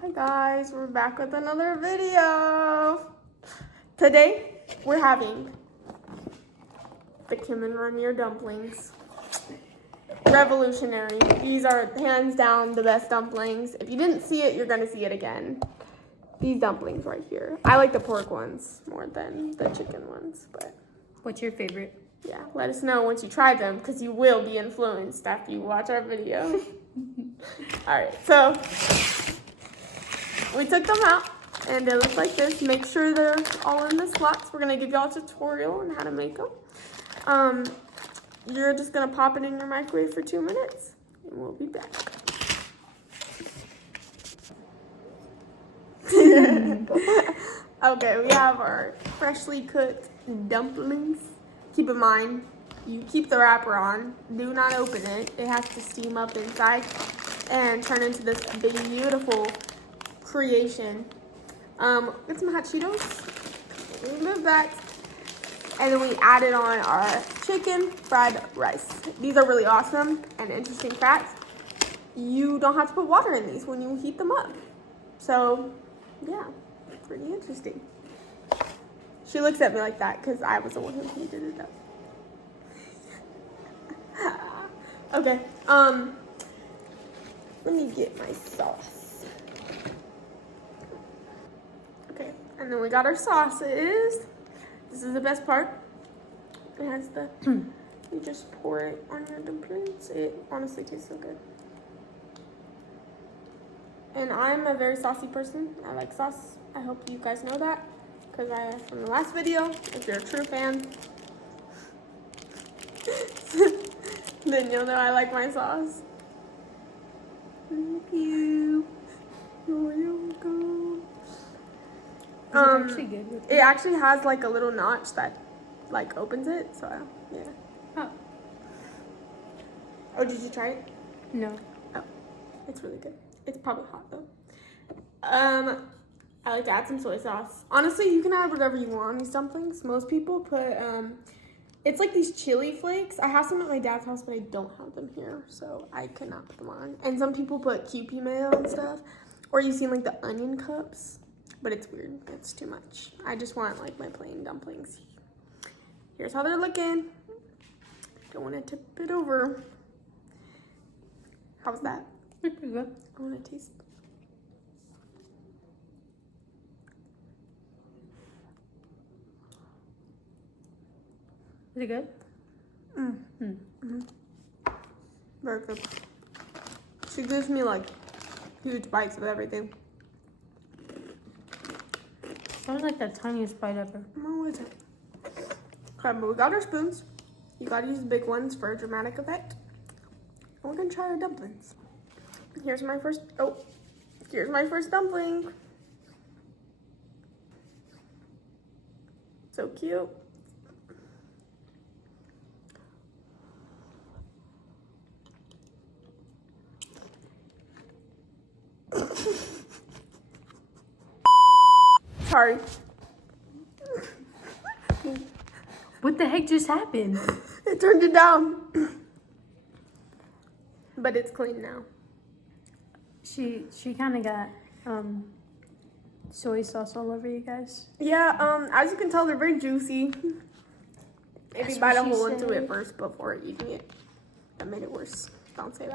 Hi guys, we're back with another video. Today we're having the Kim and Rainier dumplings. Revolutionary. These are hands down the best dumplings. If you didn't see it, you're gonna see it again. These dumplings right here. I like the pork ones more than the chicken ones, but what's your favorite? Yeah, let us know once you try them because you will be influenced after you watch our video. All right, so we took them out and they look like this. Make sure they're all in the slots. We're gonna give y'all a tutorial on how to make them. You're just gonna pop it in your microwave for 2 minutes and we'll be back. Okay, we have our freshly cooked dumplings. Keep in mind, you keep the wrapper on. Do not open it. It has to steam up inside and turn into this beautiful creation. Get some hot Cheetos. Remove that. And then we added on our chicken fried rice. These are really awesome and interesting facts. You don't have to put water in these when you heat them up. So, yeah, pretty interesting. She looks at me like that because I was the one who heated it up. Okay, let me get my sauce. Okay, and then we got our sauces. This is the best part. It has the, you just pour it on your dumplings. It honestly tastes so good. And I'm a very saucy person. I like sauce. I hope you guys know that. Because from the last video, if you're a true fan, then you'll know I like my sauce. Thank you. You're welcome. It actually has like a little notch that like opens it, so yeah. Oh, did you try it? No. Oh, it's really good. It's probably hot though. I like to add some soy sauce. Honestly, you can add whatever you want on these dumplings. Most people put, it's like these chili flakes. I have some at my dad's house, but I don't have them here, so I could not put them on. And some people put Kewpie mayo and stuff. Or you've seen like the onion cups, but it's weird. It's too much. I just want like my plain dumplings. Here's how they're looking. Don't want to tip it over. How's that? Pretty good. I want to taste. Is it good? Very good. She gives me like huge bites of everything. That was like the tiniest bite ever. Oh, is it? Okay, but we got our spoons. You gotta use the big ones for a dramatic effect. And we're gonna try our dumplings. Here's my first dumpling. So cute. Sorry. What the heck just happened? It turned it down. But it's clean now. She kind of got soy sauce all over you guys. Yeah, as you can tell, they're very juicy. Maybe That's bite a what she hole into said. it first before eating it. That made it worse. Don't say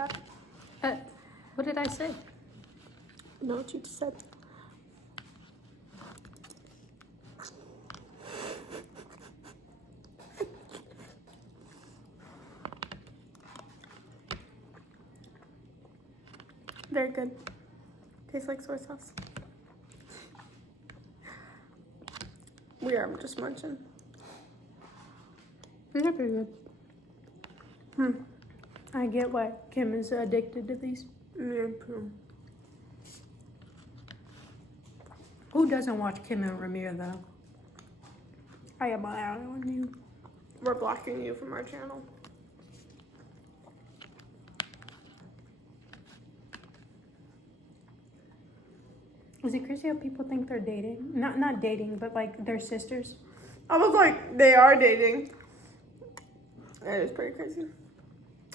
that. What did I say? No, what you just said. Very good. Tastes like soy sauce. We are just munching. They're pretty good. I get why Kim is addicted to these. Yeah, too. Who doesn't watch Kim and Rainier though? I got my eye on you. We're blocking you from our channel. Is it crazy how people think they're dating? Not dating, but like they're sisters. I was like, they are dating. It is pretty crazy.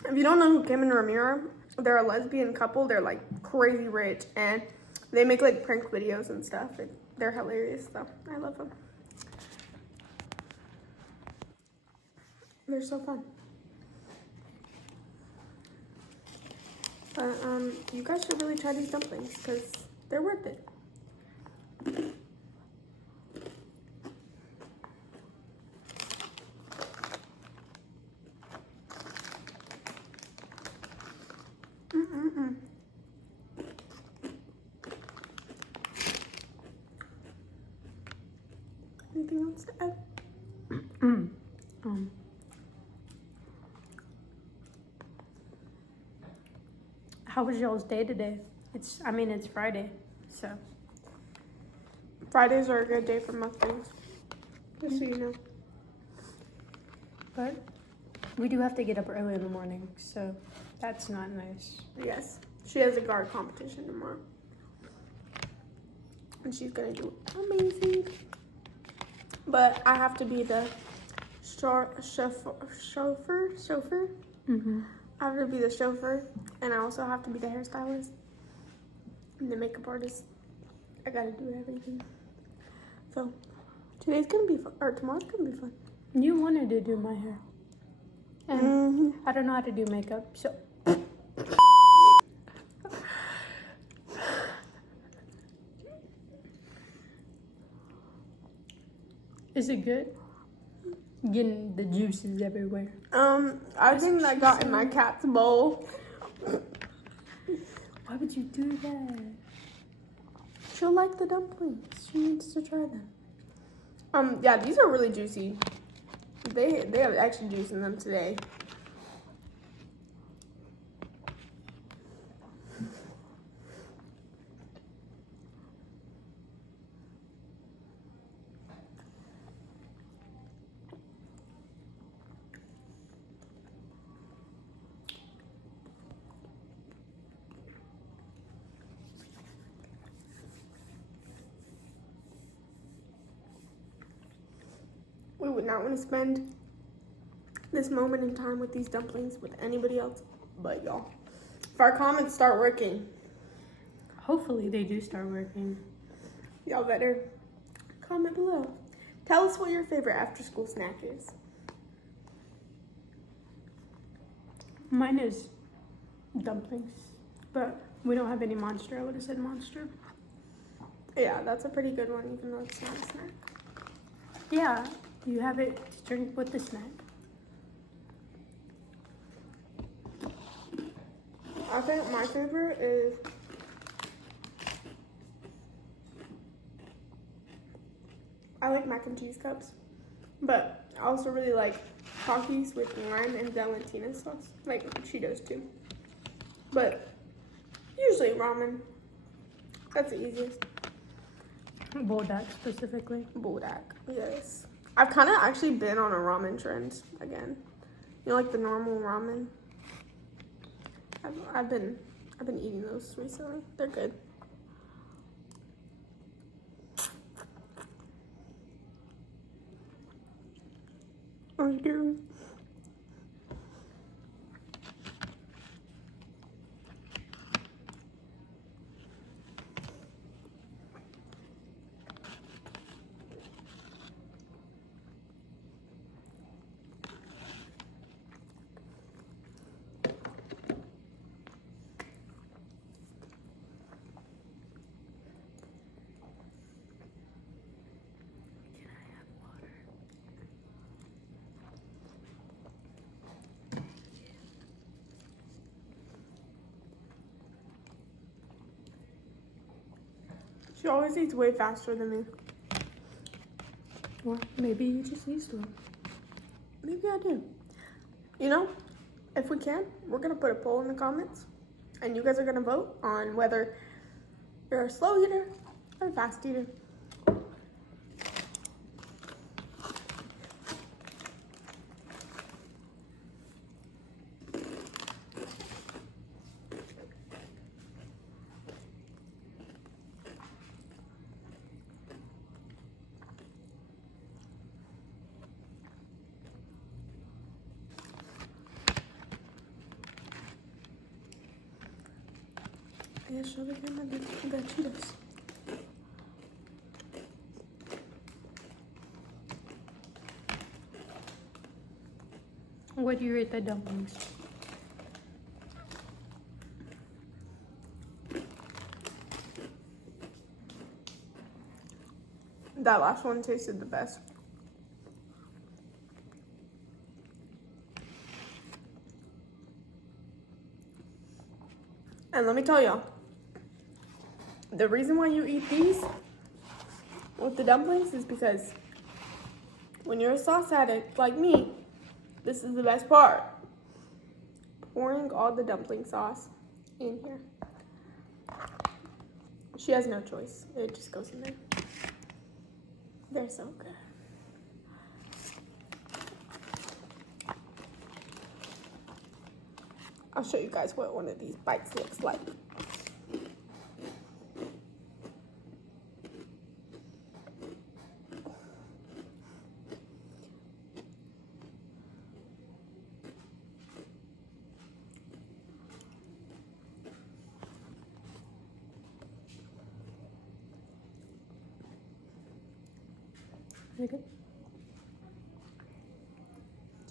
If you don't know who Kim and Rainier are, they're a lesbian couple. They're like crazy rich, and They make like prank videos and stuff. They're hilarious though. I love them. They're so fun. But you guys should really try these dumplings because they're worth it. Anything else to add? How was y'all's day today? It's Friday, so. Fridays are a good day for mukbangs. Just so you know. But we do have to get up early in the morning, so that's not nice. Yes. She has a guard competition tomorrow. And she's gonna do amazing. But I have to be the chauffeur. Mm-hmm. I have to be the chauffeur, and I also have to be the hairstylist and the makeup artist. I gotta do everything. So today's gonna be fun, or tomorrow's gonna be fun. You wanted to do my hair, and I don't know how to do makeup, so. Is it good? Getting the juices everywhere. I think that got in my cat's bowl. Why would you do that? She'll like the dumplings. She needs to try them. Yeah, these are really juicy. They have extra juice in them today. We would not want to spend this moment in time with these dumplings with anybody else but y'all. If our comments start working, Hopefully they do start working. y'all better comment below. Tell us what your favorite after school snack is. Mine is dumplings, but we don't have any Monster. I would have said Monster. Yeah, that's a pretty good one, even though it's not a snack. Yeah, you have it to drink with the snack. I think my favorite is I like mac and cheese cups, but I also really like Takis with lime and Valentina sauce, like Cheetos too. But usually ramen. That's the easiest. Buldak specifically. Buldak, yes. I've kind of actually been on a ramen trend again. You know, like the normal ramen. I've been eating those recently. They're good. Oh, dude. She always eats way faster than me. Or maybe you just used to it. Maybe I do. You know, if we can, we're going to put a poll in the comments. And you guys are going to vote on whether you're a slow eater or a fast eater. Yeah, show the camera the Cheetos. What do you rate the dumplings? That last one tasted the best. And let me tell y'all, the reason why you eat these with the dumplings is because when you're a sauce addict like me, this is the best part. Pouring all the dumpling sauce in here. She has no choice. It just goes in there. They're so good. I'll show you guys what one of these bites looks like. Is it good?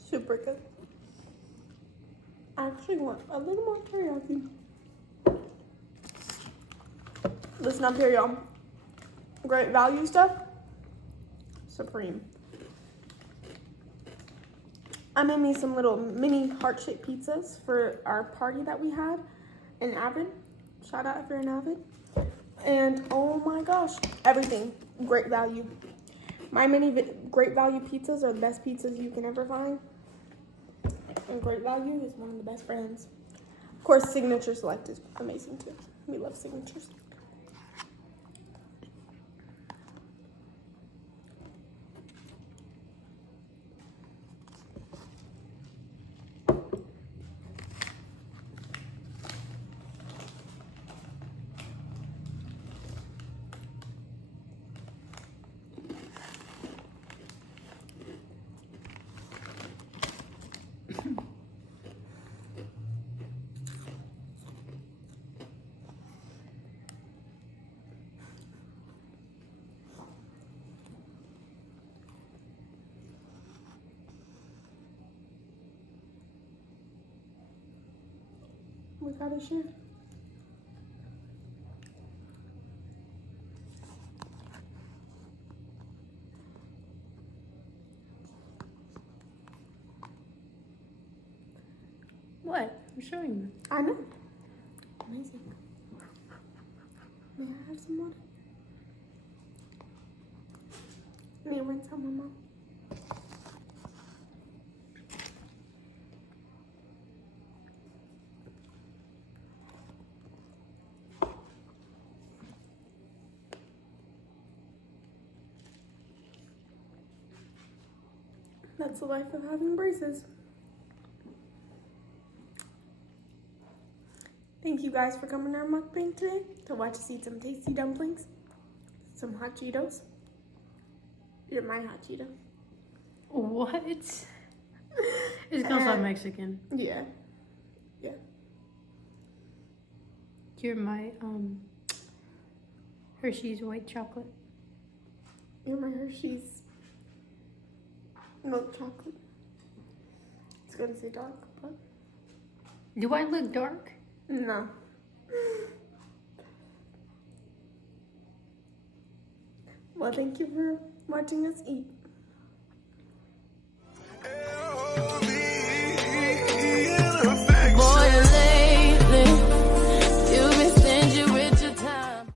Super good. I actually want a little more teriyaki. Listen up here, y'all. Great value stuff. Supreme. I made me some little mini heart-shaped pizzas for our party that we had in Avid. Shout out if you're in Avid. And oh my gosh, everything. Great value. My great value pizzas are the best pizzas you can ever find. And Great Value is one of the best brands. Of course, Signature Select is amazing too. We love Signatures. We gotta share. What? I'm showing you. I know. Amazing. May I have some water? May I rinse out my mouth? That's the life of having braces. Thank you guys for coming to our mukbang today to watch us eat some tasty dumplings, some hot Cheetos. You're my hot Cheeto. What? It smells like Mexican. Yeah. Yeah. You're my Hershey's white chocolate. You're my Hershey's milk chocolate. It's gonna say dark, but Do I look dark? no. Well, thank you for watching us eat.